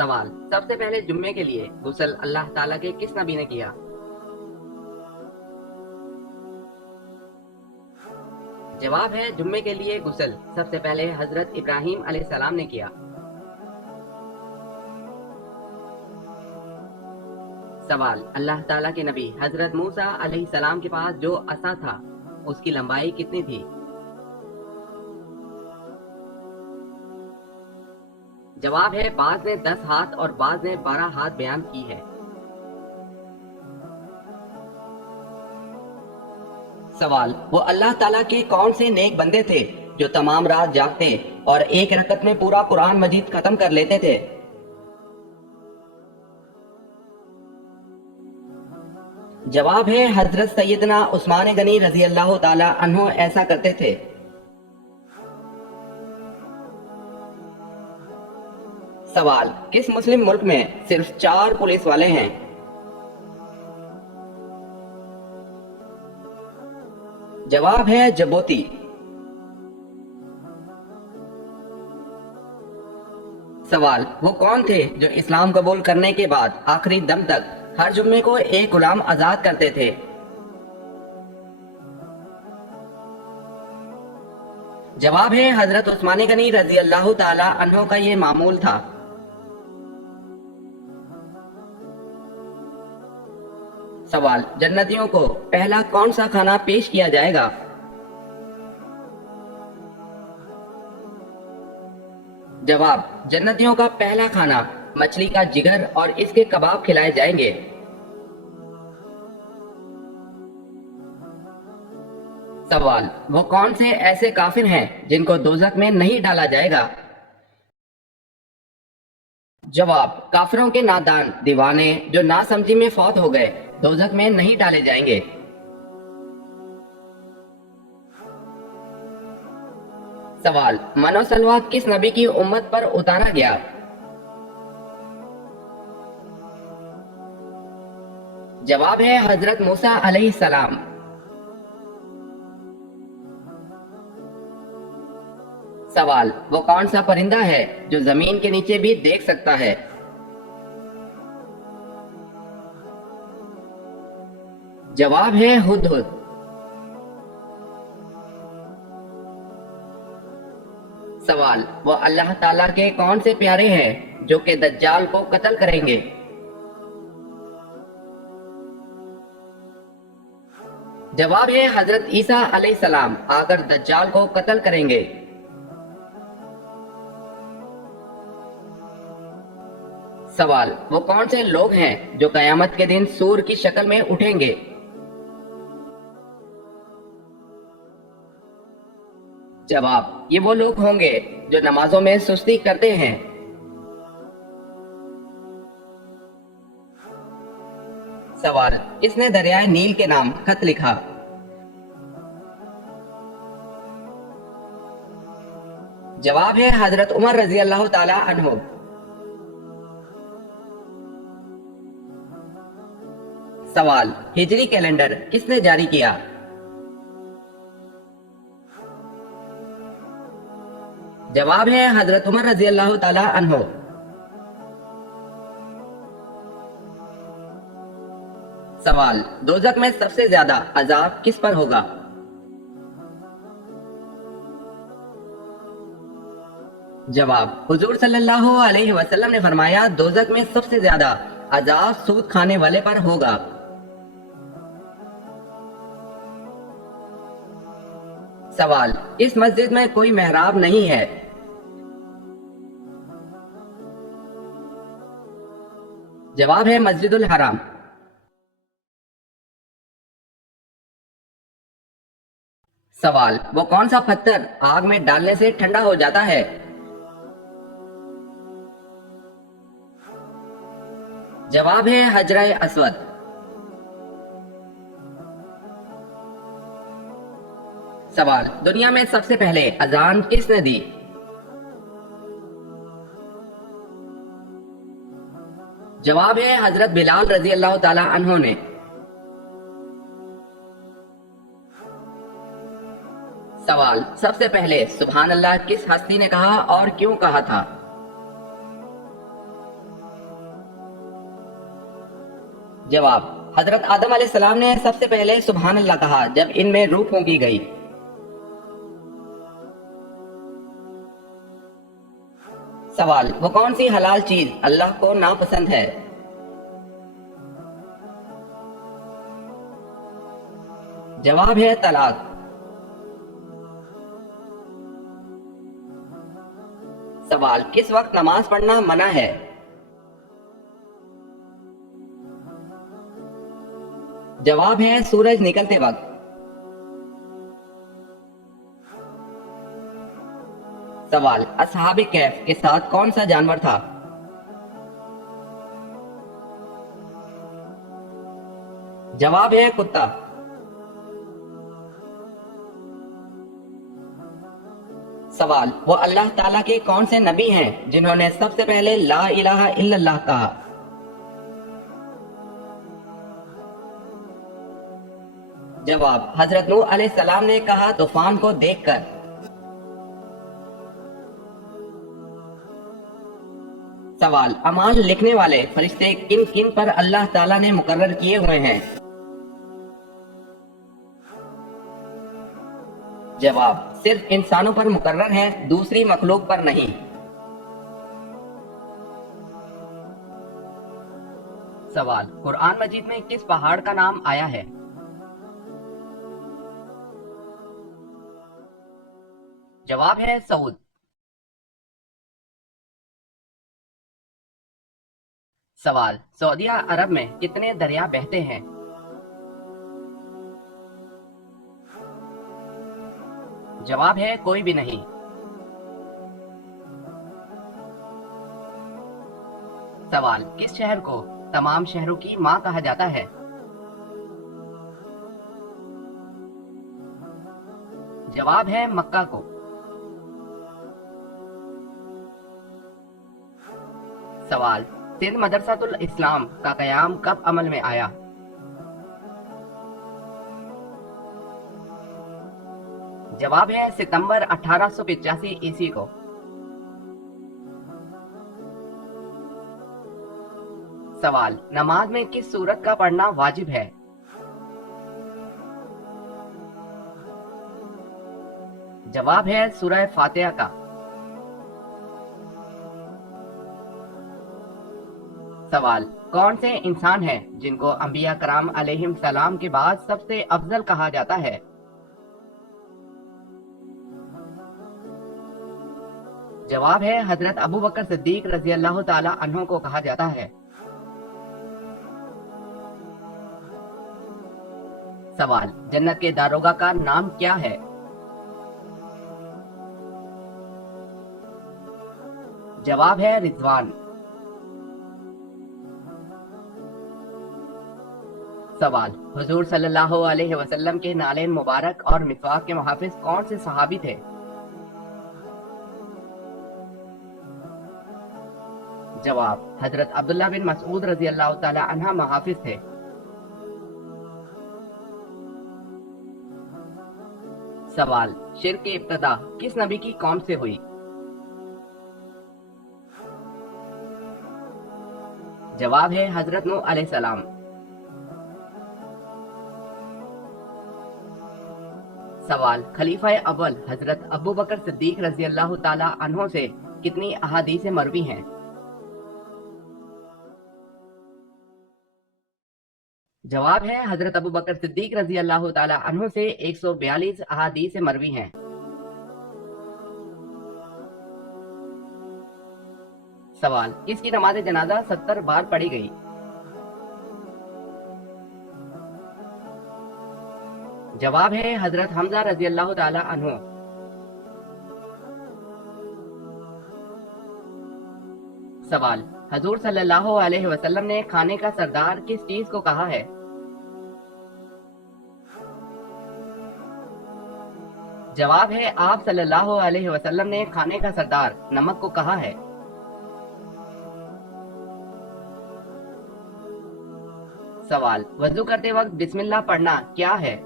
سوال، سب سے پہلے جمعے کے لیے غسل اللہ تعالیٰ کے کس نبی نے کیا؟ جواب ہے جمعے کے لیے غسل سب سے پہلے حضرت ابراہیم علیہ السلام نے کیا۔ سوال، اللہ تعالیٰ کے نبی حضرت موسیٰ علیہ السلام کے پاس جو عصا تھا اس کی لمبائی کتنی تھی؟ جواب ہے بعض نے 10 ہاتھ اور بعض نے 12 ہاتھ بیان کی ہے۔ سوال، وہ اللہ تعالیٰ کے کون سے نیک بندے تھے جو تمام رات جاگتے اور ایک رکعت میں پورا قرآن مجید ختم کر لیتے تھے؟ جواب ہے حضرت سیدنا عثمان غنی رضی اللہ تعالی عنہ ایسا کرتے تھے۔ سوال، کس مسلم ملک میں صرف 4 پولیس والے ہیں؟ جواب ہے جبوتی۔ سوال، وہ کون تھے جو اسلام قبول کرنے کے بعد آخری دم تک ہر جمعے کو ایک غلام آزاد کرتے تھے؟ جواب ہے حضرت عثمان غنی رضی اللہ تعالی عنہ کا یہ معمول تھا۔ سوال، جنتیوں کو پہلا کون سا کھانا پیش کیا جائے گا؟ جواب، جنتیوں کا پہلا کھانا مچھلی کا جگر اور اس کے کباب کھلائے جائیں گے۔ سوال، وہ کون سے ایسے کافر ہیں جن کو دوزخ میں نہیں ڈالا جائے گا؟ جواب، کافروں کے نادان دیوانے جو ناسمجھی میں فوت ہو گئے دوزخ میں نہیں ڈالے جائیں گے۔ سوال، من و سلوہ کس نبی کی امت پر اتارا گیا؟ جواب ہے حضرت موسیٰ علیہ السلام۔ سوال، وہ کون سا پرندہ ہے جو زمین کے نیچے بھی دیکھ سکتا ہے؟ جواب ہے ہدہد۔ سوال، وہ اللہ تعالیٰ کے کون سے پیارے ہیں جو کہ دجال کو قتل کریں گے؟ جواب ہے حضرت عیسیٰ علیہ السلام آ کر دجال کو قتل کریں گے۔ سوال، وہ کون سے لوگ ہیں جو قیامت کے دن سور کی شکل میں اٹھیں گے؟ جواب، یہ وہ لوگ ہوں گے جو نمازوں میں سستی کرتے ہیں۔ سوال، کس نے دریائے نیل کے نام خط لکھا؟ جواب ہے حضرت عمر رضی اللہ تعالی عنہ۔ سوال، ہجری کیلنڈر کس نے جاری کیا؟ جواب ہے حضرت عمر رضی اللہ تعالی عنہ۔ سوال، دوزخ میں سب سے زیادہ عذاب کس پر ہوگا؟ جواب، حضور صلی اللہ علیہ وسلم نے فرمایا دوزخ میں سب سے زیادہ عذاب سود کھانے والے پر ہوگا۔ سوال، اس مسجد میں کوئی محراب نہیں ہے؟ جواب ہے مسجد الحرام۔ سوال، وہ کون سا پتھر آگ میں ڈالنے سے ٹھنڈا ہو جاتا ہے؟ جواب ہے حجرہ اسود۔ سوال، دنیا میں سب سے پہلے اذان کس نے دی؟ جواب ہے حضرت بلال رضی اللہ تعالی عنہ نے۔ سوال، سب سے پہلے سبحان اللہ کس ہستی نے کہا اور کیوں کہا تھا؟ جواب: حضرت آدم علیہ السلام نے سب سے پہلے سبحان اللہ کہا جب ان میں روح پھونکی گئی۔ سوال: وہ کون سی حلال چیز اللہ کو ناپسند ہے؟ جواب ہے طلاق۔ سوال: کس وقت نماز پڑھنا منع ہے؟ جواب ہے سورج نکلتے وقت۔ سوال: اصحاب کہف کے ساتھ کون سا جانور تھا؟ جواب ہے کتا۔ سوال: وہ اللہ تعالیٰ کے کون سے نبی ہیں جنہوں نے سب سے پہلے لا الہ الا اللہ کہا؟ جواب: حضرت نوح علیہ السلام نے کہا طوفان کو دیکھ کر۔ سوال: اعمال لکھنے والے فرشتے کن کن پر اللہ تعالیٰ نے مقرر کیے ہوئے ہیں؟ جواب: صرف انسانوں پر مقرر ہیں، دوسری مخلوق پر نہیں۔ سوال: قرآن مجید میں کس پہاڑ کا نام آیا ہے؟ جواب ہے سعود۔ سوال: سعودیہ عرب میں کتنے دریا بہتے ہیں؟ جواب ہے کوئی بھی نہیں۔ سوال: کس شہر کو تمام شہروں کی ماں کہا جاتا ہے؟ جواب ہے مکہ کو۔ سوال: سندھ مدرسۃ الاسلام کا قیام کب عمل میں آیا؟ جواب ہے ستمبر 1885 عیسوی کو۔ سوال: نماز میں کس سورت کا پڑھنا واجب ہے؟ جواب ہے سورہ فاتحہ کا۔ سوال: کون سے انسان ہیں جن کو انبیاء کرام علیہ السلام کے بعد سب سے افضل کہا جاتا ہے؟ جواب ہے حضرت ابو بکر صدیق رضی اللہ تعالی عنہ کو کہا جاتا ہے۔ سوال: جنت کے داروغہ کا نام کیا ہے؟ جواب ہے رضوان۔ سوال: حضور صلی اللہ علیہ وسلم کے نالین مبارک اور مسواک کے محافظ کون سے صحابی تھے؟ جواب: حضرت عبداللہ بن مسعود رضی اللہ تعالی عنہ محافظ تھے۔ سوال: شرک کی ابتدا کس نبی کی قوم سے ہوئی؟ جواب ہے حضرت نوح علیہ السلام۔ سوال: خلیفہ اول حضرت ابو بکر صدیق رضی اللہ تعالی عنہ سے کتنی احادیث مروی ہیں؟ جواب ہے حضرت ابو بکر صدیق رضی اللہ تعالی عنہ سے 142 احادیث مروی ہیں۔ سوال: کس کی نماز جنازہ 70 بار پڑھی گئی؟ جواب ہے حضرت حمزہ رضی اللہ تعالی عنہ۔ سوال: حضور صلی اللہ علیہ وسلم نے کھانے کا سردار کس چیز کو کہا ہے؟ جواب ہے آپ صلی اللہ علیہ وسلم نے کھانے کا سردار نمک کو کہا ہے۔ سوال: وضو کرتے وقت بسم اللہ پڑھنا کیا ہے؟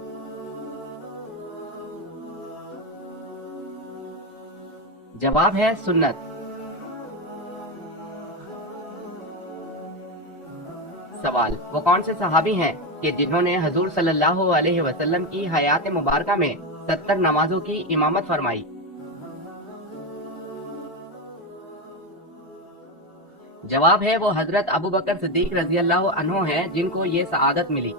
جواب ہے سنت۔ سوال، وہ کون سے صحابی ہیں کہ جنہوں نے حضور صلی اللہ علیہ وسلم کی حیات مبارکہ میں 70 نمازوں کی امامت فرمائی؟ جواب ہے وہ حضرت ابو بکر صدیق رضی اللہ عنہ ہیں جن کو یہ سعادت ملی۔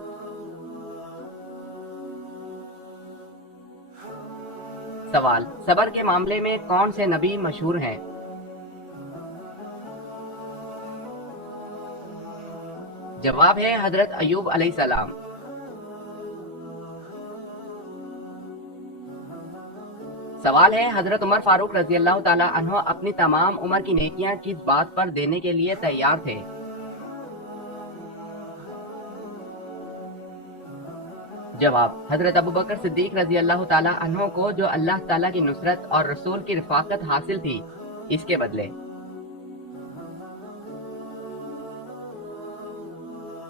سوال، صبر کے معاملے میں کون سے نبی مشہور ہیں؟ جواب ہے حضرت ایوب علیہ السلام۔ سوال ہے حضرت عمر فاروق رضی اللہ تعالیٰ عنہ اپنی تمام عمر کی نیکیاں کس بات پر دینے کے لیے تیار تھے؟ جواب، حضرت ابو بکر صدیق رضی اللہ تعالیٰ عنہ کو جو اللہ تعالیٰ کی نصرت اور رسول کی رفاقت حاصل تھی، اس کے بدلے۔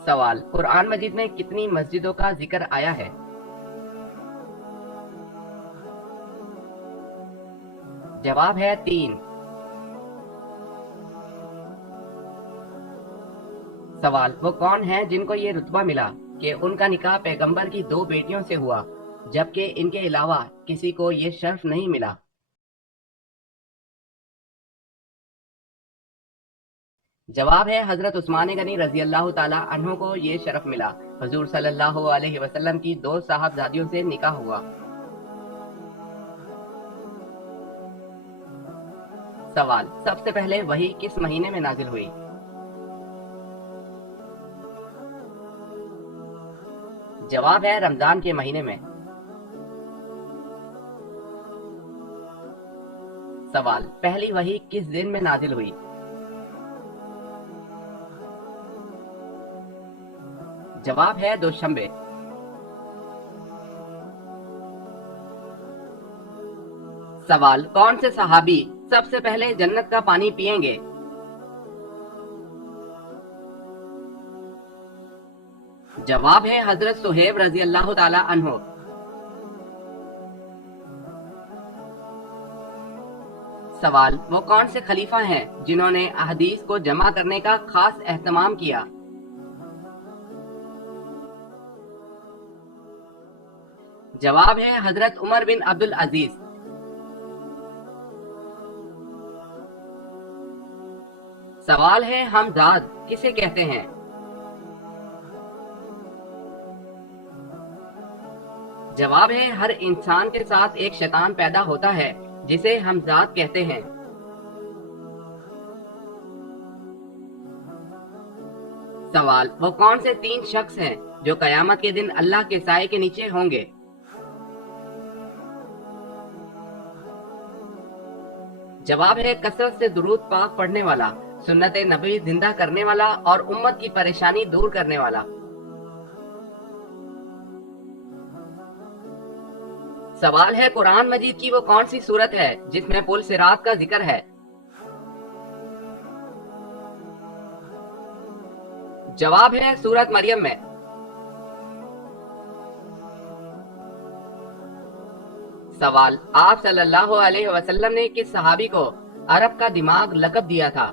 سوال، قرآن مجید میں کتنی مسجدوں کا ذکر آیا ہے؟ جواب ہے 3۔ سوال، وہ کون ہیں جن کو یہ رتبہ ملا کہ ان کا نکاح پیغمبر کی 2 بیٹیوں سے ہوا جبکہ ان کے علاوہ کسی کو یہ شرف نہیں ملا؟ جواب ہے حضرت عثمان غنی رضی اللہ تعالیٰ عنہ کو یہ شرف ملا۔ حضور صلی اللہ علیہ وسلم کی 2 صاحبزادیوں سے نکاح ہوا۔ سوال، سب سے پہلے وحی کس مہینے میں نازل ہوئی؟ جواب ہے رمضان کے مہینے میں۔ سوال، پہلی وحی کس دن میں نازل ہوئی؟ جواب ہے دوشنبے۔ سوال، کون سے صحابی سب سے پہلے جنت کا پانی پئیں گے؟ جواب ہے حضرت صہیب رضی اللہ تعالی عنہ۔ سوال، وہ کون سے خلیفہ ہیں جنہوں نے احادیث کو جمع کرنے کا خاص اہتمام کیا؟ جواب ہے حضرت عمر بن عبد العزیز۔ سوال ہے ہمزاد کسے کہتے ہیں؟ جواب ہے ہر انسان کے ساتھ ایک شیطان پیدا ہوتا ہے جسے ہمزاد کہتے ہیں۔ سوال، وہ کون سے 3 شخص ہیں جو قیامت کے دن اللہ کے سائے کے نیچے ہوں گے؟ جواب ہے کثرت سے درود پاک پڑھنے والا، سنت نبوی زندہ کرنے والا اور امت کی پریشانی دور کرنے والا۔ سوال ہے قرآن مجید کی وہ کون سی سورت ہے جس میں پل صراط کا ذکر ہے؟ جواب ہے سورت مریم میں۔ سوال، آپ صلی اللہ علیہ وسلم نے کس صحابی کو عرب کا دماغ لقب دیا تھا؟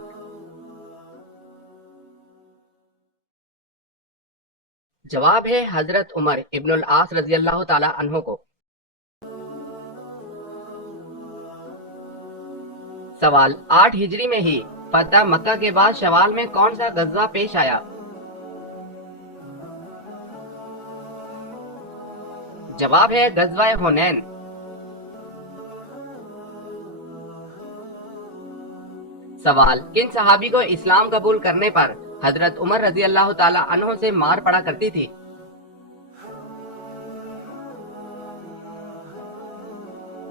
جواب ہے حضرت عمر ابن العاص رضی اللہ تعالی عنہ کو۔ سوال، 8 ہجری میں ہی فتح مکہ کے بعد شوال میں کون سا غزوہ پیش آیا؟ جواب ہے غزوہ حنین۔ سوال، کن صحابی کو اسلام قبول کرنے پر حضرت عمر رضی اللہ تعالی عنہ سے مار پڑا کرتی تھی؟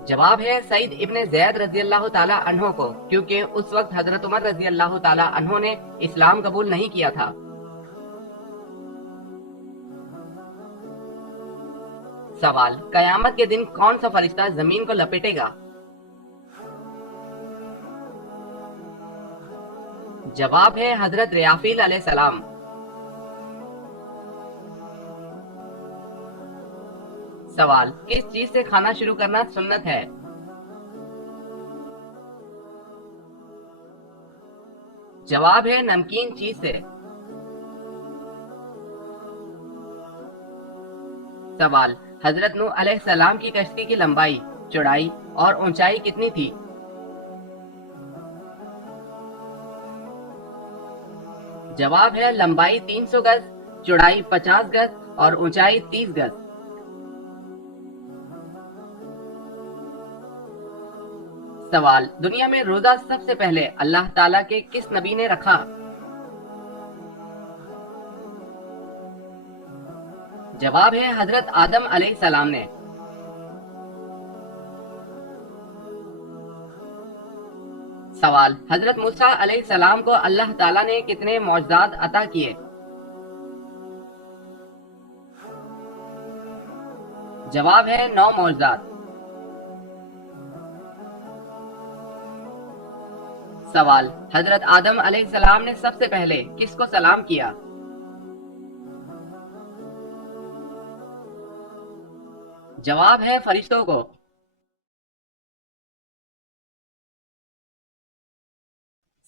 جواب ہے سعید ابن زید رضی اللہ تعالی عنہ کو، کیونکہ اس وقت حضرت عمر رضی اللہ تعالی عنہ نے اسلام قبول نہیں کیا تھا۔ سوال، قیامت کے دن کون سا فرشتہ زمین کو لپیٹے گا؟ جواب ہے حضرت ریافیل علیہ السلام۔ سوال، کس چیز سے کھانا شروع کرنا سنت ہے؟ جواب ہے نمکین چیز سے۔ سوال، حضرت نوح علیہ السلام کی کشتی کی لمبائی، چوڑائی اور اونچائی کتنی تھی؟ جواب ہے لمبائی 300 گز، چوڑائی 50 گز اور اونچائی 30 گز۔ سوال، دنیا میں روزہ سب سے پہلے اللہ تعالیٰ کے کس نبی نے رکھا؟ جواب ہے حضرت آدم علیہ السلام نے۔ سوال، حضرت موسیٰ علیہ السلام کو اللہ تعالیٰ نے کتنے معجزات عطا کیے؟ جواب ہے 9 معجزات۔ سوال، حضرت آدم علیہ السلام نے سب سے پہلے کس کو سلام کیا؟ جواب ہے فرشتوں کو۔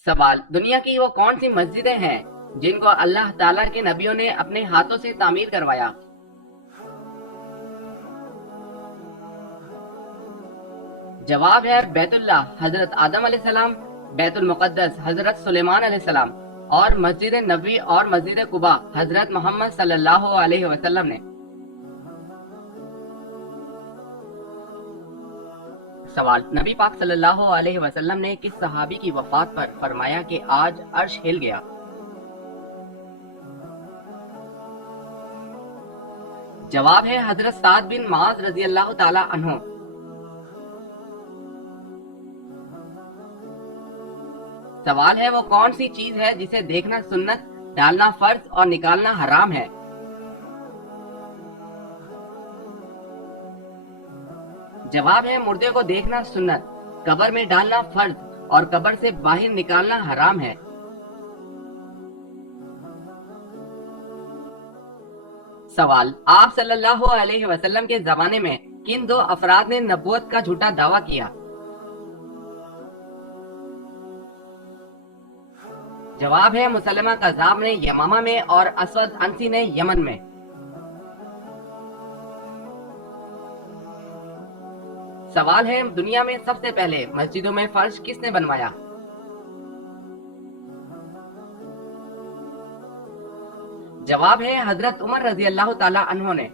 سوال، دنیا کی وہ کون سی مسجدیں ہیں جن کو اللہ تعالیٰ کے نبیوں نے اپنے ہاتھوں سے تعمیر کروایا؟ جواب ہے بیت اللہ حضرت آدم علیہ السلام، بیت المقدس حضرت سلیمان علیہ السلام اور مسجد نبوی اور مسجد قباء حضرت محمد صلی اللہ علیہ وسلم نے۔ سوال، نبی پاک صلی اللہ علیہ وسلم نے کس صحابی کی وفات پر فرمایا کہ آج عرش ہل گیا؟ جواب ہے حضرت سعد بن معاذ رضی اللہ تعالی عنہ۔ سوال ہے وہ کون سی چیز ہے جسے دیکھنا سنت، ڈالنا فرض اور نکالنا حرام ہے؟ جواب ہے مردے کو دیکھنا سنت، قبر میں ڈالنا فرض اور قبر سے باہر نکالنا حرام ہے۔ سوال، آپ صلی اللہ علیہ وسلم کے زمانے میں کن 2 افراد نے نبوت کا جھوٹا دعویٰ کیا؟ جواب ہے مسلمہ کذاب نے یمامہ میں اور اسود انسی نے یمن میں۔ سوال ہے دنیا میں سب سے پہلے مسجدوں میں فرش کس نے بنوایا؟ جواب ہے حضرت عمر رضی اللہ تعالی عنہ نے۔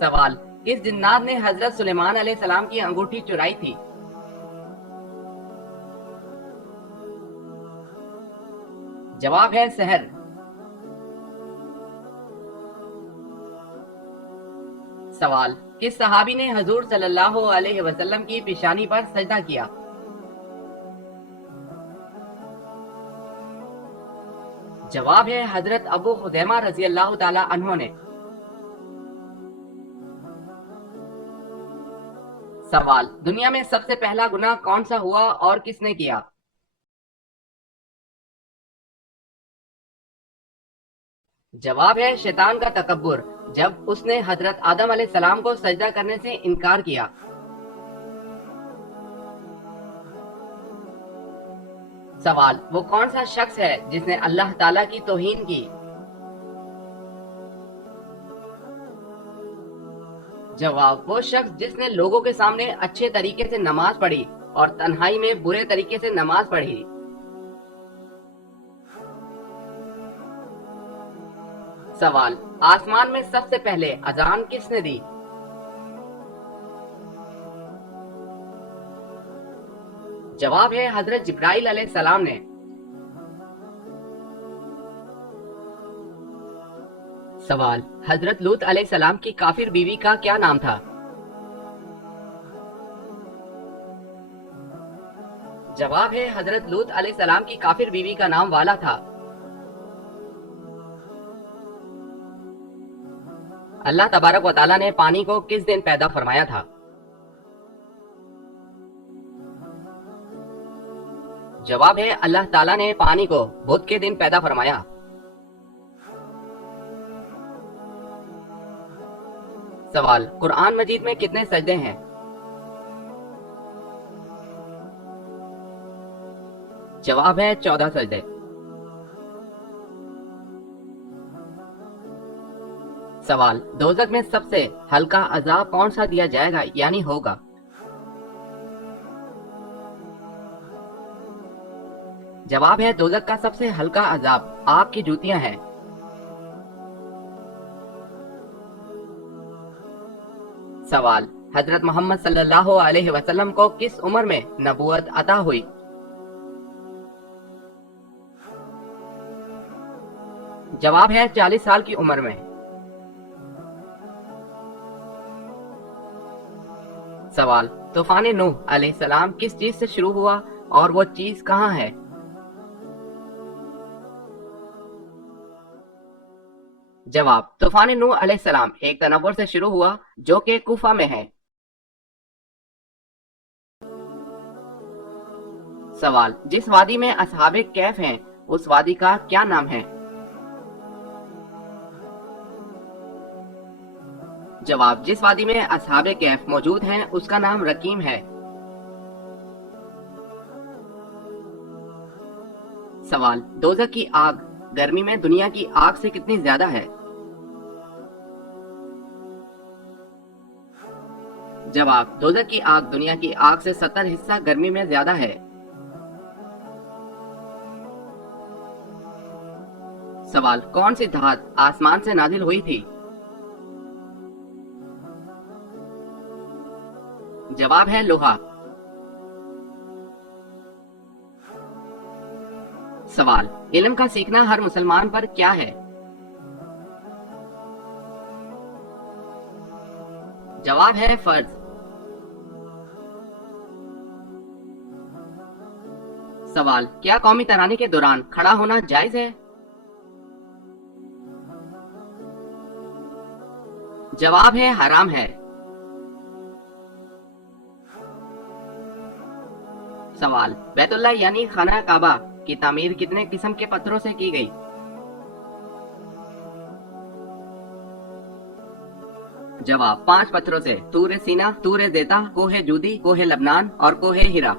سوال، کس جنات نے حضرت سلیمان علیہ السلام کی انگوٹھی چرائی تھی؟ جواب ہے سحر۔ سوال، کس صحابی نے حضور صلی اللہ علیہ وسلم کی پیشانی پر سجدہ کیا؟ جواب ہے حضرت ابو خزیمہ رضی اللہ تعالی عنہ نے۔ سوال، دنیا میں سب سے پہلا گناہ کون سا ہوا اور کس نے کیا؟ جواب ہے شیطان کا تکبر، جب اس نے حضرت آدم علیہ السلام کو سجدہ کرنے سے انکار کیا۔ سوال، وہ کون سا شخص ہے جس نے اللہ تعالیٰ کی توہین کی؟ جواب، وہ شخص جس نے لوگوں کے سامنے اچھے طریقے سے نماز پڑھی اور تنہائی میں برے طریقے سے نماز پڑھی۔ سوال، آسمان میں سب سے پہلے اذان کس نے دی؟ جواب ہے حضرت جبرائیل علیہ السلام نے۔ سوال، حضرت لوط علیہ السلام کی کافر بیوی کا کیا نام تھا؟ جواب ہے حضرت لوط علیہ السلام کی کافر بیوی کا نام والا تھا۔ اللہ تبارک و تعالیٰ نے پانی کو کس دن پیدا فرمایا تھا؟ جواب ہے اللہ تعالیٰ نے پانی کو بدھ کے دن پیدا فرمایا۔ سوال، قرآن مجید میں کتنے سجدے ہیں؟ جواب ہے 14 سجدے۔ سوال دوزخ میں سب سے ہلکا عذاب کون سا دیا جائے گا یعنی ہوگا؟ جواب ہے دوزخ کا سب سے ہلکا عذاب آگ کی جوتیاں ہیں۔ سوال حضرت محمد صلی اللہ علیہ وسلم کو کس عمر میں نبوت عطا ہوئی؟ جواب ہے 40 سال کی عمر میں۔ سوال طوفان نوح علیہ السلام کس چیز سے شروع ہوا اور وہ چیز کہاں ہے؟ جواب طوفان نوح علیہ السلام ایک تنور سے شروع ہوا جو کہ کوفہ میں ہے۔ سوال جس وادی میں اصحاب کہف ہیں اس وادی کا کیا نام ہے؟ جواب جس وادی میں اصحاب کہف موجود ہیں اس کا نام رقیم ہے۔ سوال دوزخ کی آگ گرمی میں دنیا کی آگ سے کتنی زیادہ ہے؟ جواب دوزخ کی آگ دنیا کی آگ سے 70 حصہ گرمی میں زیادہ ہے۔ سوال کون سی دھات آسمان سے نازل ہوئی تھی؟ جواب ہے لوہا۔ سوال علم کا سیکھنا ہر مسلمان پر کیا ہے؟ جواب ہے فرض۔ سوال کیا قومی ترانے کے دوران کھڑا ہونا جائز ہے؟ جواب ہے حرام ہے۔ سوال بیت اللہ یعنی خانہ کعبہ کی تعمیر کتنے قسم کے پتھروں سے کی گئی؟ جواب 5 پتھروں سے، طور سینا، طور زیتا، کوہ جودی، کوہ لبنان اور کوہ ہیرا۔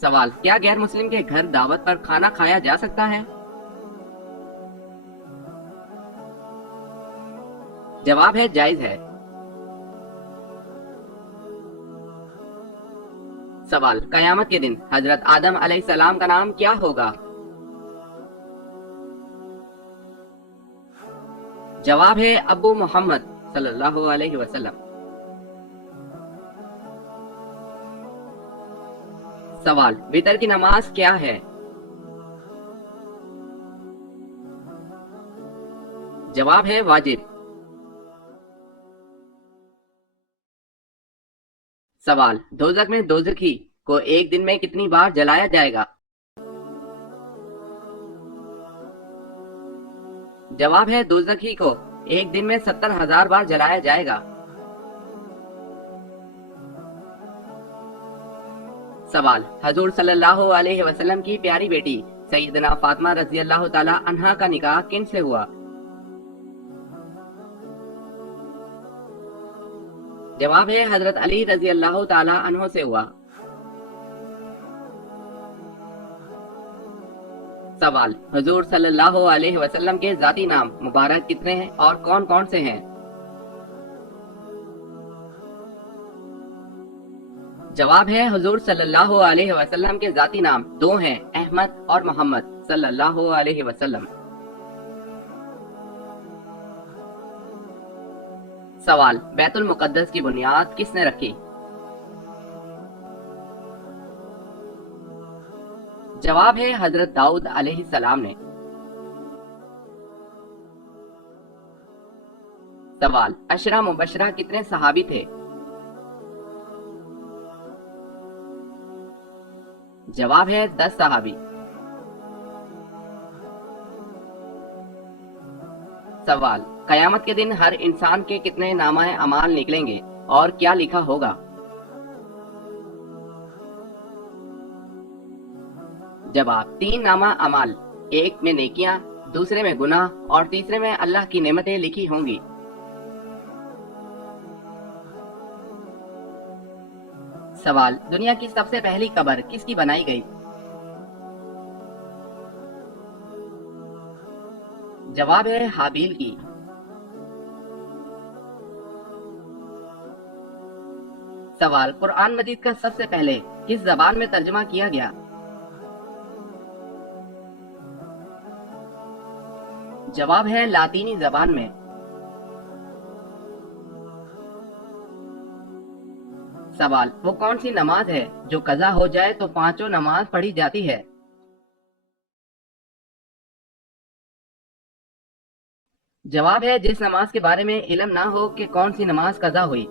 سوال کیا غیر مسلم کے گھر دعوت پر کھانا کھایا جا سکتا ہے؟ جواب ہے جائز ہے۔ سوال قیامت کے دن حضرت آدم علیہ السلام کا نام کیا ہوگا؟ جواب ہے ابو محمد صلی اللہ علیہ وسلم۔ سوال وتر کی نماز کیا ہے؟ جواب ہے واجب۔ سوال دوزخ میں دوزخی کو ایک دن میں کتنی بار جلایا جائے گا؟ جواب ہے دوزخی کو ایک دن میں 70,000 بار جلایا جائے گا۔ سوال حضور صلی اللہ علیہ وسلم کی پیاری بیٹی سیدنا فاطمہ رضی اللہ تعالی عنہا کا نکاح کن سے ہوا؟ جواب ہے حضرت علی رضی اللہ تعالی عنہ سے ہوا۔ سوال حضور صلی اللہ علیہ وسلم کے ذاتی نام مبارک کتنے ہیں اور کون کون سے ہیں؟ جواب ہے حضور صلی اللہ علیہ وسلم کے ذاتی نام 2 ہیں، احمد اور محمد صلی اللہ علیہ وسلم۔ سوال بیت المقدس کی بنیاد کس نے رکھی؟ جواب ہے حضرت داؤد علیہ السلام نے۔ سوال عشرہ مبشرہ کتنے صحابی تھے؟ جواب ہے 10 صحابی۔ سوال قیامت کے دن ہر انسان کے کتنے نامہ اعمال نکلیں گے اور کیا لکھا ہوگا؟ جواب 3 نامہ اعمال، ایک میں نیکیاں، دوسرے میں گناہ اور تیسرے میں اللہ کی نعمتیں لکھی ہوں گی۔ سوال دنیا کی سب سے پہلی قبر کس کی بنائی گئی؟ جواب ہے حابیل کی۔ سوال، قرآن مجید کا سب سے پہلے کس زبان میں ترجمہ کیا گیا؟ جواب ہے لاطینی زبان میں۔ سوال، وہ کون سی نماز ہے جو قضا ہو جائے تو پانچوں نماز پڑھی جاتی ہے؟ جواب ہے جس نماز کے بارے میں علم نہ ہو کہ کون سی نماز قضا ہوئی۔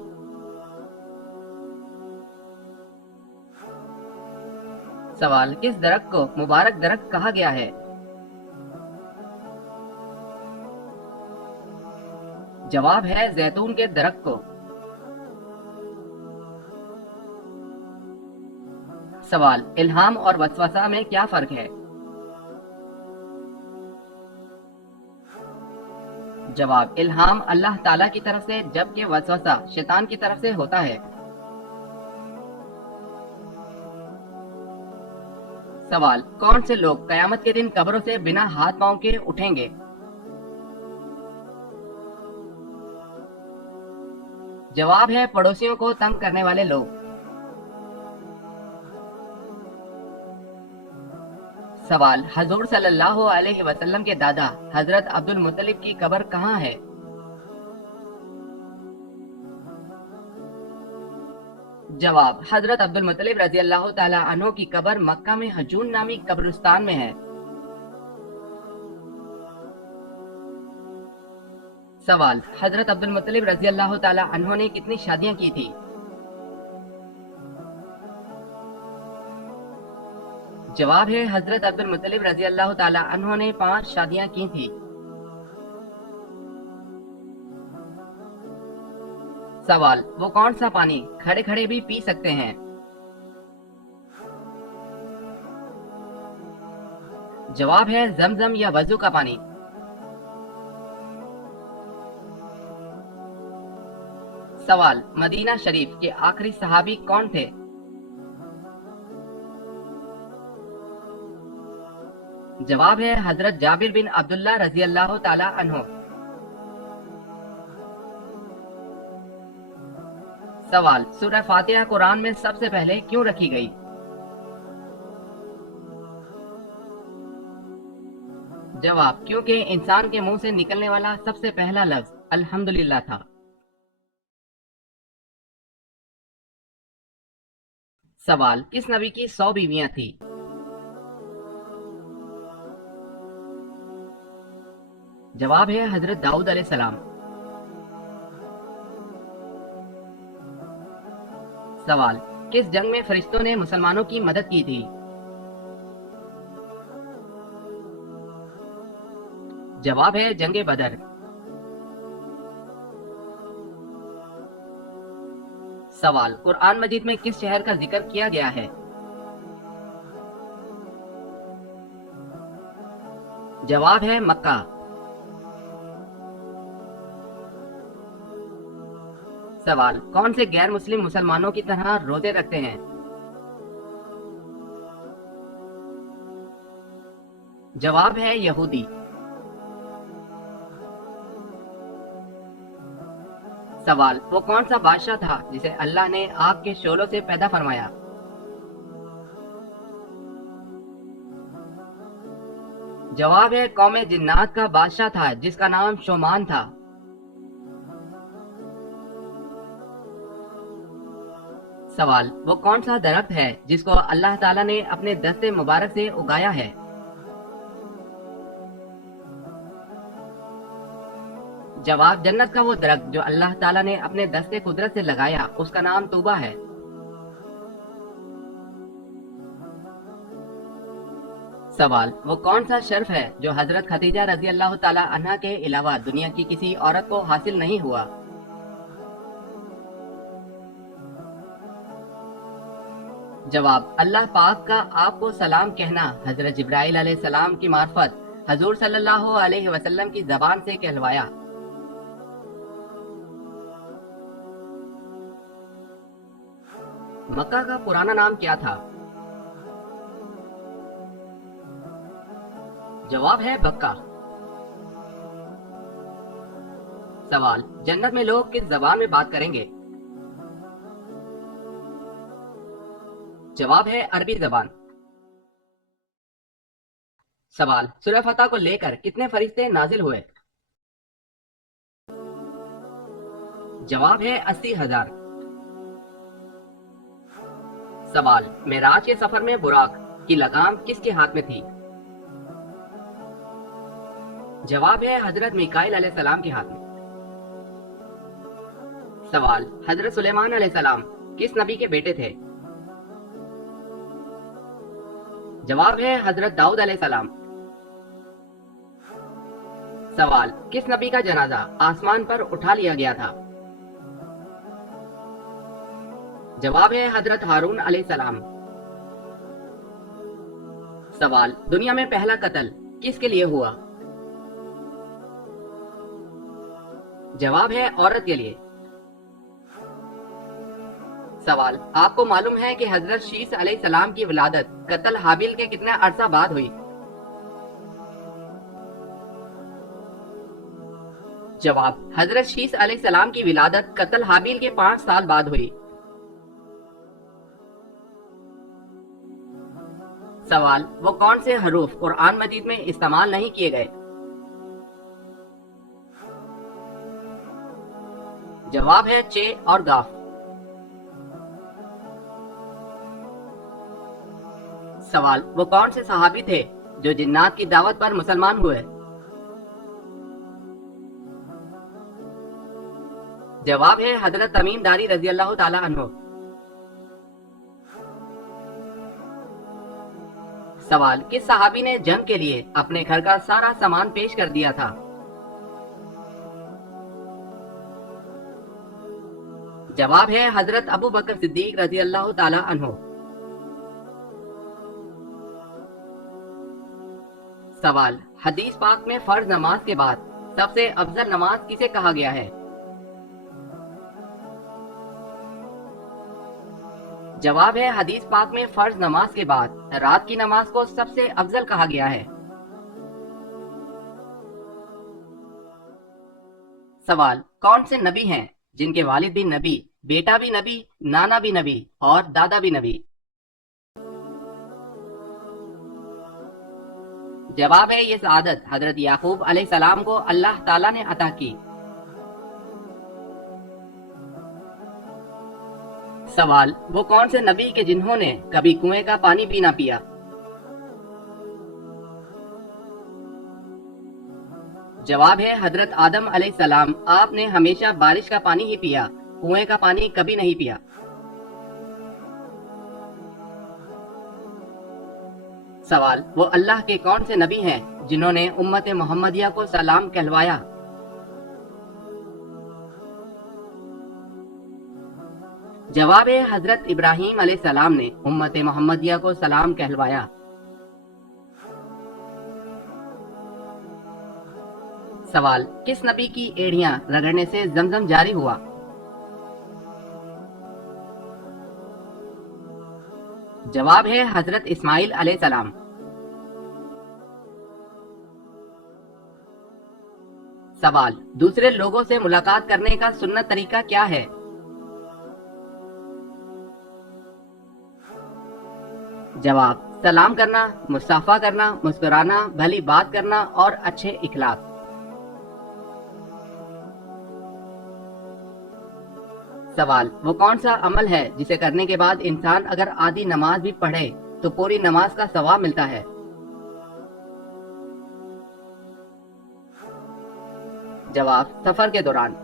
سوال، کس درخت کو مبارک درخت کہا گیا ہے؟ جواب ہے زیتون کے درخت کو۔ سوال، الہام اور وسوسہ میں کیا فرق ہے؟ جواب، الہام اللہ تعالیٰ کی طرف سے جبکہ وسوسہ شیطان کی طرف سے ہوتا ہے۔ سوال، کون سے لوگ قیامت کے دن قبروں سے بنا ہاتھ پاؤں کے اٹھیں گے؟ جواب ہے پڑوسیوں کو تنگ کرنے والے لوگ۔ سوال، حضور صلی اللہ علیہ وسلم کے دادا حضرت عبد المطلب کی قبر کہاں ہے؟ جواب، حضرت عبد المطلب رضی اللہ تعالی عنہ کی قبر مکہ میں حجون نامی قبرستان میں ہے۔ سوال، حضرت عبد المطلب رضی اللہ تعالی عنہ نے کتنی شادیاں کی تھی؟ جواب ہے حضرت عبد المطلب رضی اللہ تعالی عنہ نے 5 شادیاں کی تھی۔ سوال، وہ کون سا پانی کھڑے کھڑے بھی پی سکتے ہیں؟ جواب ہے زمزم یا وضو کا پانی۔ سوال، مدینہ شریف کے آخری صحابی کون تھے؟ جواب ہے حضرت جابر بن عبداللہ رضی اللہ تعالی عنہ۔ سوال، سورہ فاتحہ قرآن میں سب سے پہلے کیوں رکھی گئی؟ جواب، کیونکہ انسان کے منہ سے نکلنے والا سب سے پہلا لفظ الحمدللہ تھا۔ سوال، کس نبی کی 100 بیویاں تھیں؟ جواب ہے حضرت داؤد علیہ السلام۔ سوال، کس جنگ میں فرشتوں نے مسلمانوں کی مدد کی تھی؟ جواب ہے جنگ بدر۔ سوال، قرآن مجید میں کس شہر کا ذکر کیا گیا ہے؟ جواب ہے مکہ۔ سوال، کون سے غیر مسلم مسلمانوں کی طرح روزے رکھتے ہیں؟ جواب ہے یہودی۔ سوال، وہ کون سا بادشاہ تھا جسے اللہ نے آگ کے شعلوں سے پیدا فرمایا؟ جواب ہے قوم جنات کا بادشاہ تھا جس کا نام شومان تھا۔ سوال، وہ کون سا درخت ہے جس کو اللہ تعالیٰ نے اپنے دست مبارک سے اگایا ہے؟ جواب، جنت کا وہ درخت جو اللہ تعالیٰ نے اپنے دست قدرت سے لگایا، اس کا نام طوبہ ہے۔ سوال، وہ کون سا شرف ہے جو حضرت خدیجہ رضی اللہ تعالی عنہا کے علاوہ دنیا کی کسی عورت کو حاصل نہیں ہوا؟ جواب، اللہ پاک کا آپ کو سلام کہنا حضرت جبرائیل علیہ السلام کی معرفت حضور صلی اللہ علیہ وسلم کی زبان سے کہلوایا۔ مکہ کا پرانا نام کیا تھا؟ جواب ہے بکہ۔ سوال، جنت میں لوگ کس زبان میں بات کریں گے؟ جواب ہے عربی زبان۔ سوال، سورہ فتح کو لے کر کتنے فرشتے نازل ہوئے؟ جواب ہے 80,000۔ سوال، معراج کے سفر میں براق کی لگام کس کے ہاتھ میں تھی؟ جواب ہے حضرت میکائیل علیہ السلام کے ہاتھ میں۔ سوال، حضرت سلیمان علیہ السلام کس نبی کے بیٹے تھے؟ جواب ہے حضرت داؤد علیہ السلام۔ سوال، کس نبی کا جنازہ آسمان پر اٹھا لیا گیا تھا؟ جواب ہے حضرت ہارون علیہ السلام۔ سوال، دنیا میں پہلا قتل کس کے لیے ہوا؟ جواب ہے عورت کے لیے۔ سوال، آپ کو معلوم ہے کہ حضرت شیس علیہ السلام کی ولادت قتل حابیل کے کتنے عرصہ بعد ہوئی؟ جواب، حضرت شیس علیہ السلام کی ولادت قتل حابیل کے 5 سال بعد ہوئی۔ سوال، وہ کون سے حروف قرآن مجید میں استعمال نہیں کیے گئے؟ جواب ہے چ اور گاف۔ سوال، وہ کون سے صحابی تھے جو جنات کی دعوت پر مسلمان ہوئے؟ جواب ہے حضرت تمیم داری رضی اللہ تعالی عنہ۔ سوال، کس صحابی نے جنگ کے لیے اپنے گھر کا سارا سامان پیش کر دیا تھا؟ جواب ہے حضرت ابو بکر صدیق رضی اللہ تعالی عنہ۔ سوال، حدیث پاک میں فرض نماز کے بعد سب سے افضل نماز کسے کہا گیا ہے؟ جواب ہے حدیث پاک میں فرض نماز کے بعد رات کی نماز کو سب سے افضل کہا گیا ہے۔ سوال، کون سے نبی ہیں جن کے والد بھی نبی، بیٹا بھی نبی، نانا بھی نبی اور دادا بھی نبی؟ جواب ہے یہ سعادت حضرت یعقوب علیہ السلام کو اللہ تعالیٰ نے عطا کی۔ سوال، وہ کون سے نبی کے جنہوں نے کبھی کنویں کا پانی بھی نہ پیا؟ جواب ہے حضرت آدم علیہ السلام، آپ نے ہمیشہ بارش کا پانی ہی پیا، کنویں کا پانی کبھی نہیں پیا۔ سوال، وہ اللہ کے کون سے نبی ہیں جنہوں نے امت محمدیہ کو سلام کہلوایا؟ جواب ہے حضرت ابراہیم علیہ السلام نے امت محمدیہ کو سلام کہلوایا۔ سوال، کس نبی کی ایڑیاں رگڑنے سے زمزم جاری ہوا؟ جواب ہے حضرت اسماعیل علیہ السلام۔ سوال، دوسرے لوگوں سے ملاقات کرنے کا سنت طریقہ کیا ہے؟ جواب، سلام کرنا، مصافحہ کرنا، مسکرانا، بھلی بات کرنا اور اچھے اخلاق۔ سوال، وہ کون سا عمل ہے جسے کرنے کے بعد انسان اگر آدھی نماز بھی پڑھے تو پوری نماز کا ثواب ملتا ہے؟ جواب، سفر کے دوران۔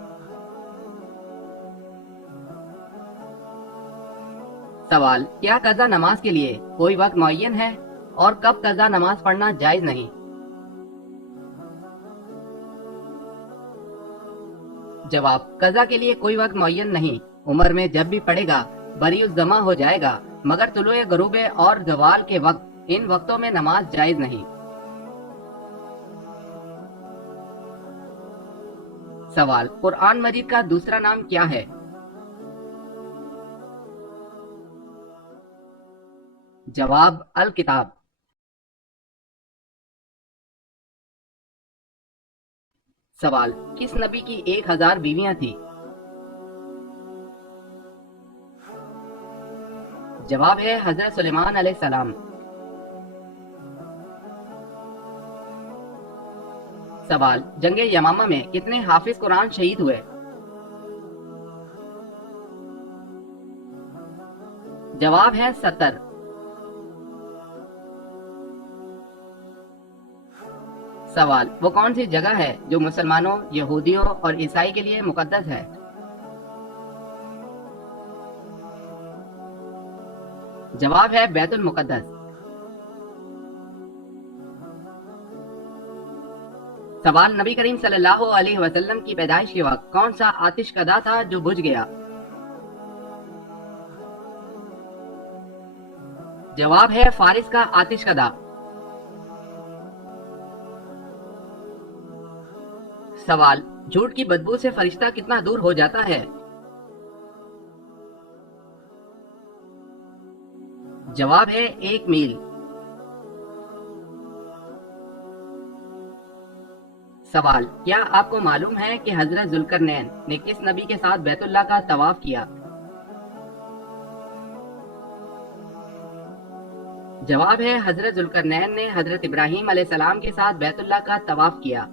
سوال، کیا قضا نماز کے لیے کوئی وقت معین ہے اور کب قضا نماز پڑھنا جائز نہیں؟ جواب، قضا کے لیے کوئی وقت معین نہیں، عمر میں جب بھی پڑے گا بری الزما ہو جائے گا، مگر طلوع غروب اور زوال کے وقت ان وقتوں میں نماز جائز نہیں۔ سوال، قرآن مجید کا دوسرا نام کیا ہے؟ جواب، الکتاب۔ سوال، کس نبی کی 1000 بیویاں تھیں؟ جواب ہے حضرت سلیمان علیہ السلام۔ سوال، جنگ یمامہ میں کتنے حافظ قرآن شہید ہوئے؟ جواب ہے 70۔ سوال، وہ کون سی جگہ ہے جو مسلمانوں، یہودیوں اور عیسائی کے لیے مقدس ہے؟ جواب ہے بیت المقدس۔ سوال، نبی کریم صلی اللہ علیہ وسلم کی پیدائش کے وقت کون سا آتش کدا تھا جو بجھ گیا؟ جواب ہے فارس کا آتش کدا۔ سوال، جھوٹ کی بدبو سے فرشتہ کتنا دور ہو جاتا ہے؟ جواب ہے 1 میل۔ سوال، کیا آپ کو معلوم ہے کہ حضرت ذوالقرنین نے کس نبی کے ساتھ بیت اللہ کا طواف کیا؟ جواب ہے حضرت ذوالقرنین نے حضرت ابراہیم علیہ السلام کے ساتھ بیت اللہ کا طواف کیا۔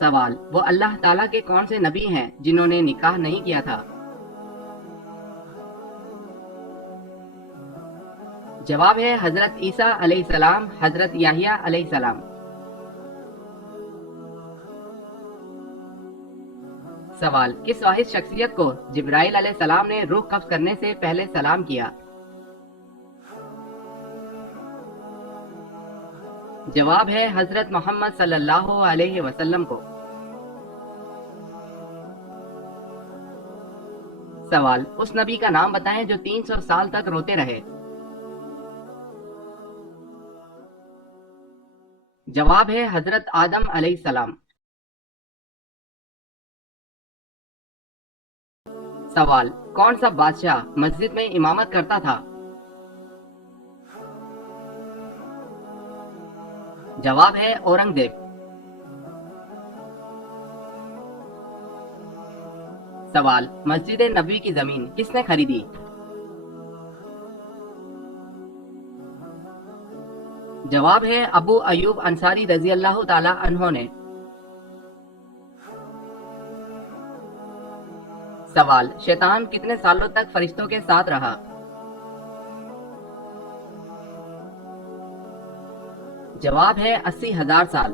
سوال، وہ اللہ تعالیٰ کے کون سے نبی ہیں جنہوں نے نکاح نہیں کیا تھا؟ جواب ہے حضرت عیسیٰ علیہ السلام، حضرت یحییٰ علیہ السلام۔ سوال، کس واحد شخصیت کو جبرائیل علیہ السلام نے روح قبض کرنے سے پہلے سلام کیا؟ جواب ہے حضرت محمد صلی اللہ علیہ وسلم کو۔ سوال، اس نبی کا نام بتائیں جو 300 سال تک روتے رہے؟ جواب ہے حضرت آدم علیہ السلام۔ سوال، کون سا بادشاہ مسجد میں امامت کرتا تھا؟ جواب ہے اورنگزیب۔ سوال، مسجد نبوی کی زمین کس نے خریدی؟ جواب ہے ابو ایوب انصاری رضی اللہ تعالی عنہ نے۔ سوال، شیطان کتنے سالوں تک فرشتوں کے ساتھ رہا؟ جواب ہے 80,000 سال۔